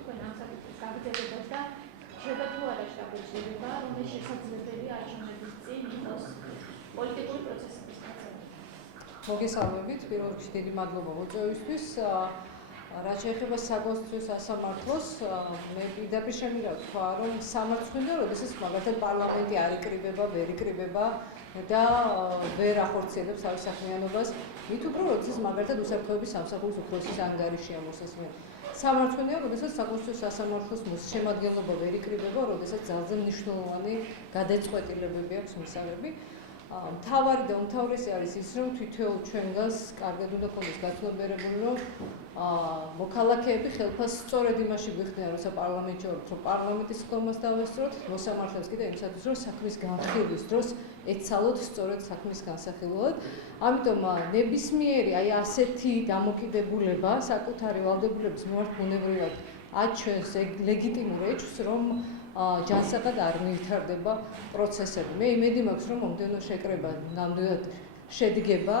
თქვენ ამ საკითხის გაგრძელებას და შეიძლება თუ არა შეგიძლება რომ ეს შესაძლებელი არჩევნების წინ იყოს პოლიტიკური პროცესების გაგრძელება. მოგესალმებით, პირველ რიგში დიდი მადლობა მოწვევისთვის. რაც შეეხება საკონსტიტუციო სასამართლოს, მე პირდაპირ შემიძლია ვთქვა, რომ სამართლიდან როდესაც მაგალითად პარლამენტი არ იკრიბება, ვერ იკრიბება და ვერ ახორციელებს თავის საქმიანობას, მით უფრო როდესაც მაგალითად უსაფრთხოების სამსახურის უფროსის ანგარიშია მოსასმენი. სამართლიდან როდესაც საკონსტიტუციო სასამართლოს შემადგენლობა ვერ იკრიბება, როდესაც ძალზე მნიშვნელოვანი გადაწყვეტილებები აქვს მისაღები. მთავარი და უმთავრესი არის ის, რომ თითოეულ ჩვენგანს კარგად უნდა ქონდეს გაცნობიერებული, რომ მოქალაქეები ხელფასს სწორედ იმაში გვიხდიან, როცა პარლამენტში ვართ, რომ პარლამენტის ხდომას დავესწროთ, მოსამართლეებს კიდე იმისათვის, რომ საქმის განხილვის დროს ეცალოთ სწორედ საქმის განსახილველად. ამიტომ ნებისმიერი აი ასეთი დამოკიდებულება საკუთარი ვალდებულების მიმართ ბუნებრივად აჩვენს ლეგიტიმურ ეჭვს, რომ ჯანსაღად არ მივითარდება პროცესები. მე იმედი მაქვს, რომ მომდევნო შეკრება ნამდვილად შედგება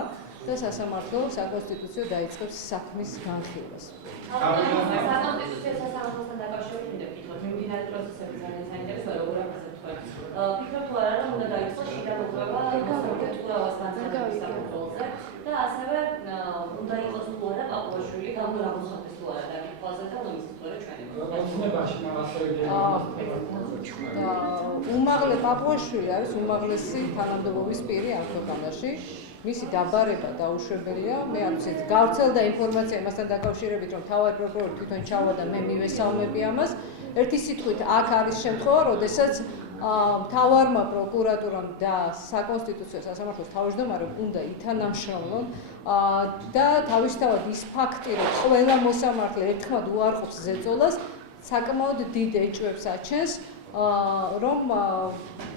და სასამართლო საკონსტიტუციო დაიწყებს საქმის განხილვას. საკონსტიტუციო სასამართლოსთან დაკავშირებით ვფიქრობ, მიმდინარე პროცესები ძალიან საინტერესოა, როგორ ამაზე თქვენ. ვფიქრობ თუ არა, რომ უნდა დაიწყოს შიდა მოკვება კულტურავას განცხადების საკითხზე და ასევე უნდა იყოს თუ არა პაპუაშვილი გამოხატეს თუ არა დაკითხვაზე და რომ ის თუ არა უმაღლე პაპუაშვილი არის უმაღლესი თანამდებობის პირი ამ ქვეყანაში. მისი დაბარება დაუშვებელია. მე არ ვიცი, გავრცელდა ინფორმაცია იმასთან დაკავშირებით, რომ თავად პროკურორი თვითონ ჩავა და მე მივესალმები ამას. ერთი სიტყვით, აქ არის შემთხვევა, როდესაც მთავარმა პროკურატურამ და საკონსტიტუციო სასამართლოს თავმჯდომარემ უნდა ითანამშრომლონ და თავისთავად ის ფაქტი, რომ ყველა მოსამართლე ერთხმად უარყოფს ზეწოლას, საკმაოდ დიდ ეჭვებს აჩენს, რომ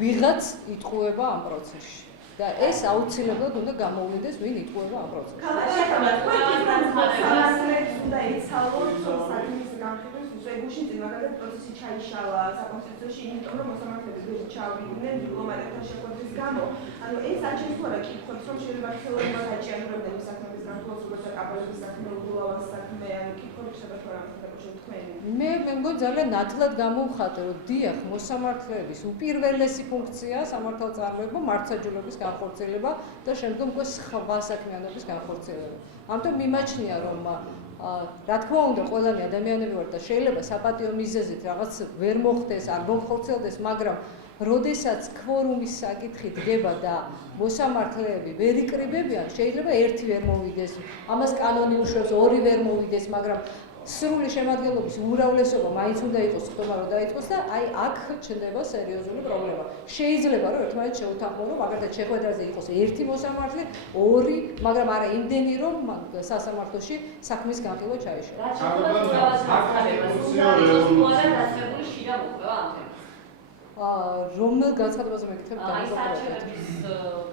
ვიღაც იტყუება ამ პროცესში. და ეს აუცილებლად უნდა გამოვლინდეს, ვინ იტყუება ამ პროცესში. უნდა იცალონ საქმის განხილვის უსვეგუში მაგალითად პროცესი ჩაიშალა საკონსტიტუციაში, იმიტომ რომ მოსამართლეები ვერ ჩავიდნენ დიპლომატებთან შეხვედრის გამო. ანუ ეს აჩენს თუ არა კითხვებს, რომ შეიძლება ხელოვნება გაჭიანურებდნენ საქმის განხილვას, როგორც აკაბალების საქმე, ულავას საქმე, ანუ კითხვები შეიძლება თუ არა ამასთან დაკავშირებით თქვენი. მე მგონი ძალიან ნათლად გამოვხატე, რომ დიახ, მოსამართლეების უპირველესი ფუნქცია სამართალწარმოება, მართლმსაჯულების განხორციელება და შემდგომ უკვე სხვა საქმიანობის განხორციელება. ამიტომ მიმაჩნია, რომ რა თქმა უნდა, ყველანი ადამიანები ვართ და შეიძლება საპატიო მიზეზით რაღაც ვერ მოხდეს, არ მოხორციელდეს, მაგრამ როდესაც kvორუმის საკითხი დგება და მოსამართლეები ვერ იკრიბებიან, შეიძლება ერთი ვერ მოვიდეს, ამას კანონი უშუალოდ ორი ვერ მოვიდეს, მაგრამ სრული შემადგენლობის უმრავლესობა მაინც უნდა იყოს ხდომა რომ დაიწყოს და აი აქ ჩნდება სერიოზული პრობლემა. შეიძლება რომ ერთმანეთს შეუთანხმო, რომ მაგალითად შეხვედრაზე იყოს ერთი მოსამართლე, ორი, მაგრამ არა იმდენი, რომ სასამართლოში საქმის განხილვა ჩაიშალა. რა შეიძლება ულავას განცხადებას უნდა იყოს თუ არა დასწრებული შიდა მოკვება ამ თემაში. რომელ განცხადებაზე მეკითხებით? აი საარჩევნების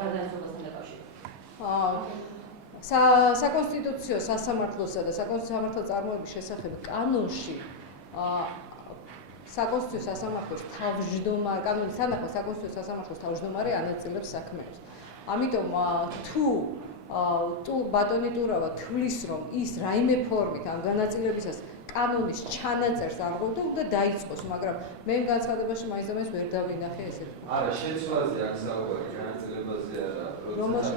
გადაცემასთან დაკავშირებით. საკონსტიტუციო სასამართლოსა და საკონსტიტუციო სამართალწარმოების შესახებ კანონში საკონსტიტუციო სასამართლოს თავმჯდომარე კანონის თანახმად საკონსტიტუციო სასამართლოს თავმჯდომარე ანაწილებს საქმეებს. ამიტომ თუ ბატონი ტურავა თვლის, რომ ის რაიმე ფორმით ამ განაწილებისას კანონის ჩანაწერს არ ყოფდა, უნდა დაიწყოს, მაგრამ მე განცხადებაში მაინც და მაინც ვერ დავინახე ესეთ. არა, შეცვლაზე აქ საუბარი განაწილებაზე არა, როცა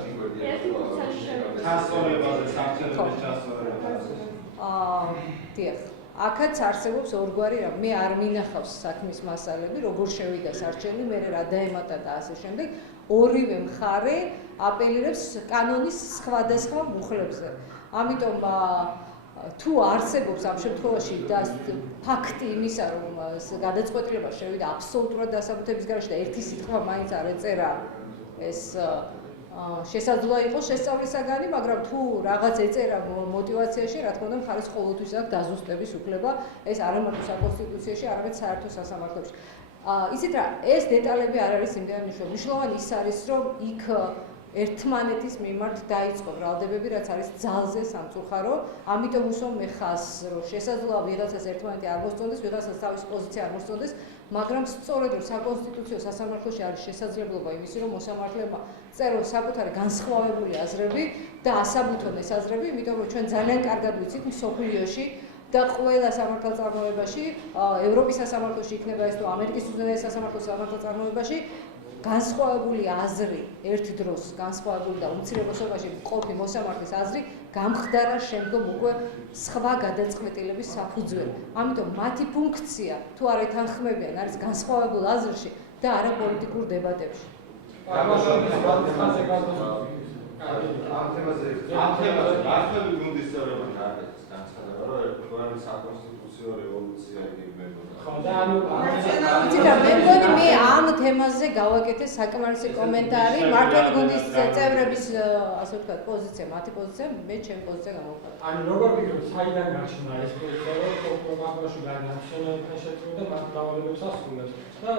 ჩასწორებაზე, სამხედროს ჩასწორებაზე. დიახ. აქაც არსებობს ორგვარი რამ. მე არ მინახავს საქმის მასალები, როგორ შევიდა სარჩელი, მე რა დაემატა და ასე შემდეგ. ორივე მხარე აპელირებს კანონის სხვადასხვა მუხლებზე. ამიტომ თუ არსებობს ამ შემთხვევაში და ფაქტი იმისა, რომ გადაწყვეტილება შევიდა აბსოლუტურად დასაბუთების გარეშე და ერთი სიტყვა მაინც არ ეწერა, ეს შესაძლოა იყოს შესწავლისაგანი, მაგრამ თუ რაღაც ეწერა мотиваციაში, რა თქმა უნდა, მხარეს ყოველთვის აქვს დაზუსტების უფლება, ეს არა მარტო საკონსტიტუციაში, არამედ საერთო სასამართლოში. ისიც რა, ეს დეტალები არ არის იმდენად მნიშვნელოვანი. მნიშვნელოვანი ის არის, რომ იქ ერთმანეთის მიმართ დაიწყო ბრალდებები, რაც არის ძალზე სამწუხარო. ამიტომ უსვამ მე ხაზს, რომ შესაძლოა ვიღაცას ერთმანეთი არ მოსწონდეს, ვიღაცას თავისი პოზიცია არ მოსწონდეს, მაგრამ სწორედ რომ საკონსტიტუციო სასამართლოში არის შესაძლებლობა იმისი, რომ მოსამართლეებმა წერონ საკუთარი განსხვავებული აზრები და ასაბუთონ ეს აზრები, იმიტომ რომ ჩვენ ძალიან კარგად ვიცით მსოფლიოში და ყველა სამართალწარმოებაში, ევროპის სასამართლოში იქნება ეს თუ ამერიკის უზენაეს სასამართლოს სამართალწარმოებაში განსხვავებული აზრი, ერთ დროს განსხვავებული და უმცირესობაში მყოფი მოსამართლის აზრი გამხდარა შემდგომ უკვე სხვა გადაწყვეტილების საფუძველი. ამიტომ მათი ფუნქცია თუ არ ეთანხმებიან არის განსხვავებულ აზრში და არა პოლიტიკურ დებატებში. ამ თემაზე არქები გუნდის წევრებმა გააკეთეს განცხადება, რომ ერთგვარი საკონსტიტუციო რევოლუცია იგებოდა. ხო და მე მგონი მე ამ თემაზე გავაკეთე საკმარისი კომენტარი, მართლმადიდებელი გუნდის წევრების ასე ვთქვათ პოზიცია, მათი პოზიცია, მე ჩემი პოზიცია გამოვხატე. ანუ როგორ ვფიქრობ, საიდან გაჩნდა ეს პოზიცია, რომ პროგრამაში განაცხადა შეწყვეტა მათ დავალებებს ასრულებს და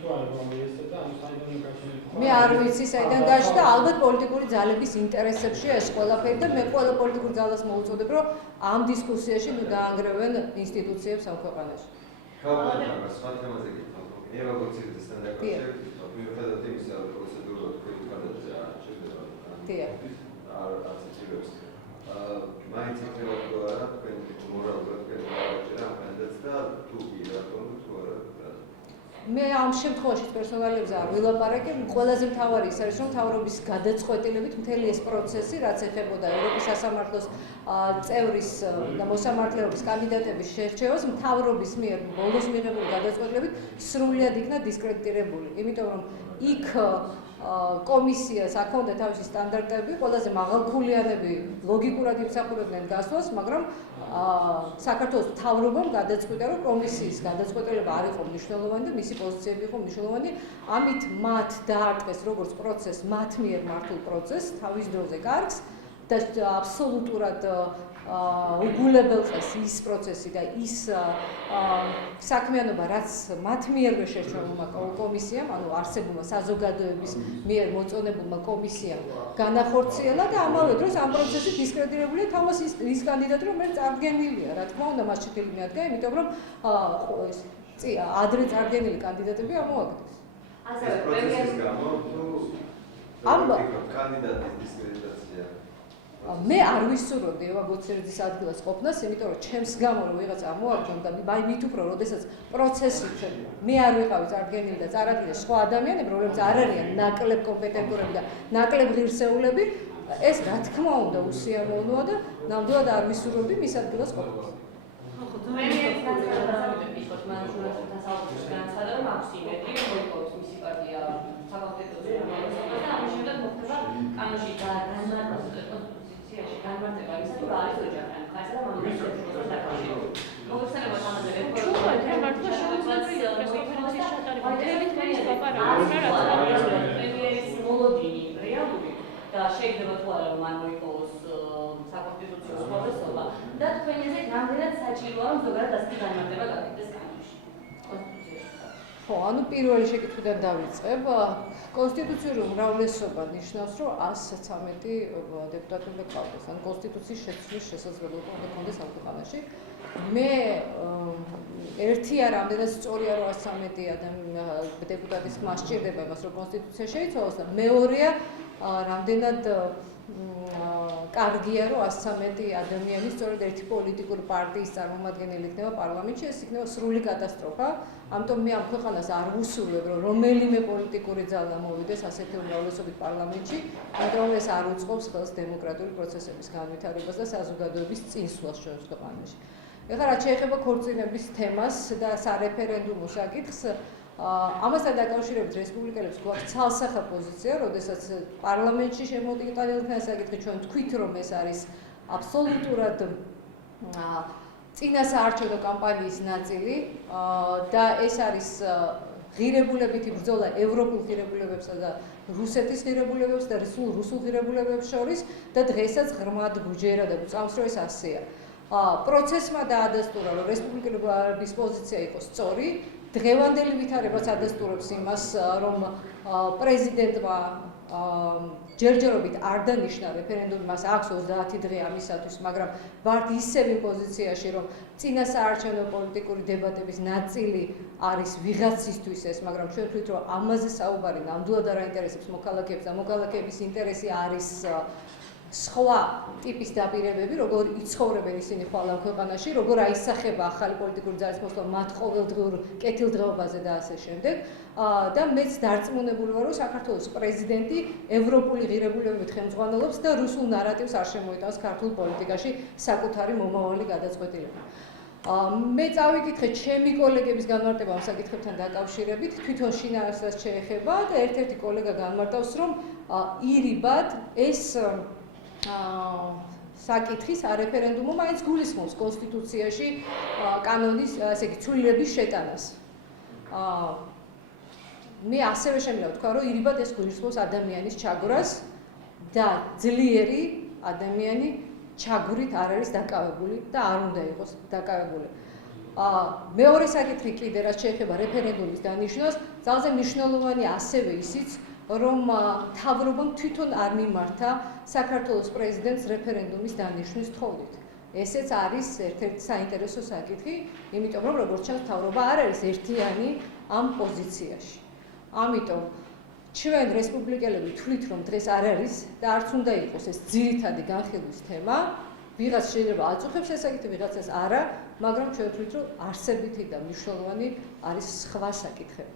თუ არა ეს და ანუ საიდან გაჩნდა. მე არ ვიცი საიდან გაჩნდა, ალბათ პოლიტიკური ძალების ინტერესებშია ეს ყველაფერი და მე ყველა პოლიტიკურ ძალას მოუწოდებ, რომ ამ დისკუსიაში ნუ დაანგრევენ ინსტიტუციებს ამ ქვეყანაში. Kalkınmaz, fatmamıza gittim. Niye vakıtsızdı sen de kaçıyor? Miyotada temizle proseduru kayıtlardı ya. Diye. Açıklıyoruz. Mayıs ayında olarak ben moral olarak ben de tu ilerliyorum tu olarak. მე ამ შემთხვევაში პერსონალებზე არ ვილაპარაკე, ყველაზე მთავარი ის არის, რომ მთავრობის გადაწყვეტილებით მთელი ეს პროცესი, რაც ეხებოდა ევროპის სასამართლოს წევრის და მოსამართლეობის კანდიდატების შერჩევას, მთავრობის მიერ ბოლოს მიღებული გადაწყვეტილებით სრულად იქნა დისკრედიტირებული. იმიტომ რომ იქ კომისიას აქონდა თავისი სტანდარტები, ყველაზე მაღალქულიანები ლოგიკურად იმსახურებდნენ გასვლას, მაგრამ საქართველოს მთავრობამ გადაწყვიტა, რომ კომისიის გადაწყვეტილება არ იყო მნიშვნელოვანი და მისი პოზიციები იყო მნიშვნელოვანი. ამით მათ დაარტყეს როგორც პროცესს, მათ მიერ მართულ პროცესს, თავის დროზე კარგს და აბსოლუტურად უგულებელყეს ის პროცესი და ის საქმიანობა, რაც მათ მიერვე შერჩეულმა კომისიამ, ანუ არსებულმა საზოგადოების მიერ მოწონებულმა კომისიამ განახორციელა და ამავე დროს ამ პროცესში დისკრედიტირებულია თამას ის კანდიდატი, რომელიც წარდგენილია, რა თქმა უნდა, მას შეფილი მიადგა, იმიტომ რომ ადრე წარდგენილი კანდიდატები ამოაგდეს. ასევე პრემიერის გამო თუ კანდიდატის დისკრედიტაცია მე არ ვისურვებდი ევა გოცერძის ადგილას ყოფნას, იმიტომ რომ ჩემს გამო რომ ვიღაცა ამოაგდო და მაი მით უფრო, როდესაც პროცესით მე არ ვიყავი წარდგენილი და წარადგინეს სხვა ადამიანები, რომლებიც არ არიან ნაკლებ კომპეტენტურები და ნაკლებ ღირსეულები, ეს რა თქმა უნდა უსიამოვნოა და ნამდვილად არ ვისურვებდი მის ადგილას ყოფნას. პრემიერის განცხადება იყო მან ჟურნალისტთა განცხადა, რომ აქვს იმედი, რომ მოიპოვოს მისი პარტია საკონსტიტუციო რევოლუციას და ამის შემდეგ მოხდება კანონში განმარტება იმისა, თუ რა არის ოჯახთან ხარჯზე და მამაკაცის პროცესს დაკავშირებით. მოგეხსენებათ ამაზე პრემიერის მოლოდინი რეალური და შეიძლება თუ არა მან მოიპოვოს საკონსტიტუციო სხვადასხვა და თქვენ ესე რამდენად საჭიროა რომ ზოგადად ასეთი განმარტება გაკეთდეს კანონში. ხო, ანუ პირველი შეკითხვიდან დავიწყებ. კონსტიტუციური უმრავლესობა ნიშნავს, რომ 113 დეპუტატი უნდა გყავდეს. ანუ კონსტიტუციის შეცვლის შესაძლებლობა უნდა გქონდეს ამ ქვეყანაში. მე ერთი არ ამდენად სწორია, რომ 113 დეპუტატის ხმა სჭირდება იმას, რომ კონსტიტუცია შეიცვალოს და მეორეა რამდენად კარგია, რომ 113 ადამიანი სწორედ ერთი პოლიტიკური პარტიის წარმომადგენელი იქნება პარლამენტში, ეს იქნება სრული კატასტროფა. ამიტომ მე ამ ქვეყანას არ ვუსურვებ, რომ რომელიმე პოლიტიკური ძალა მოვიდეს ასეთი უმრავლესობით პარლამენტში, მაგრამ ეს არ უწყობს ხელს დემოკრატიული პროცესების განვითარებას და საზოგადოების წინსვლას ჩვენს ქვეყანაში. ეხლა რაც შეეხება ქორწინების თემას და სარეფერენდუმო საკითხს, ამასთან დაკავშირებით რესპუბლიკელებს გვაქვს ცალსახა პოზიცია, როდესაც პარლამენტში შემოტანილ საკითხი ჩვენ თქვით, რომ ეს არის აბსოლუტურად წინასაარჩევნო კამპანიის ნაწილი და ეს არის ღირებულებითი ბრძოლა ევროპულ ღირებულებებსა და რუსეთის ღირებულებებს და რუსულ ღირებულებებს შორის და დღესაც ღრმად გვჯერა და გვწამს, რომ ეს ასეა. პროცესმა დაადასტურა, რომ რესპუბლიკელების პოზიცია იყო სწორი. დღევანდელი ვითარებაც ადასტურებს იმას, რომ პრეზიდენტმა ჯერჯერობით არ დანიშნა რეფერენდუმი, მას აქვს 30 დღე ამისათვის, მაგრამ ვართ ისევ იმ პოზიციაში, რომ წინასაარჩევნო პოლიტიკური დებატების ნაწილი არის ვიღაცისთვის ეს, მაგრამ ჩვენ ვთვლით, რომ ამაზე საუბარი ნამდვილად არ აინტერესებს მოქალაქეებს და მოქალაქეების ინტერესი არის სხვა ტიპის დაპირებები, როგორ იცხოვრებენ ისინი ხვალ ამ ქვეყანაში, როგორ აისახება ახალი პოლიტიკური ძალისმოსვლა მათ ყოველდღიურ კეთილდღეობაზე და ასე შემდეგ. და მეც დარწმუნებული ვარ, რომ საქართველოს პრეზიდენტი ევროპული ღირებულებებით ხელმძღვანელობს და რუსულ ნარატივს არ შემოიტანს ქართულ პოლიტიკაში საკუთარი მომავალი გადაწყვეტილება. მე წავიკითხე ჩემი კოლეგების განმარტება ამ საკითხებთან დაკავშირებით, თვითონ შინაარსსაც შეეხება და ერთ-ერთი კოლეგა განმარტავს, რომ ირიბად ეს საკითხის არეფერენდუმო მაინც გულისხმობს კონსტიტუციაში კანონის, ასე იგი, ცვლილების შეტანას. მე ასევე შემიძლია ვთქვა, რომ ირიბად ეს გულისხმობს ადამიანის ჩაგვრას და ძლიერი ადამიანი ჩაგვრით არ არის დაკავებული და არ უნდა იყოს დაკავებული. მეორე საკითხი კიდე, რაც შეეხება რეფერენდუმის დანიშნვას, ძალზე მნიშვნელოვანი ასევე ისიც, რომ მთავრობამ თვითონ არ მიმართა საქართველოს პრეზიდენტს რეფერენდუმის დანიშნვის თხოვნით. ესეც არის ერთ-ერთი საინტერესო საკითხი, იმიტომ რომ როგორც ჩანს, მთავრობა არ არის ერთიანი ამ პოზიციაში. ამიტომ ჩვენ რესპუბლიკელები თვლით, რომ დღეს არ არის და არც უნდა იყოს ეს ძირითადი განხილვის თემა. ვიღაც შეიძლება აწუხებს ეს საკითხი, ვიღაცას არა, მაგრამ ჩვენ თვლით, რომ არსებითი და მნიშვნელოვანი არის სხვა საკითხები.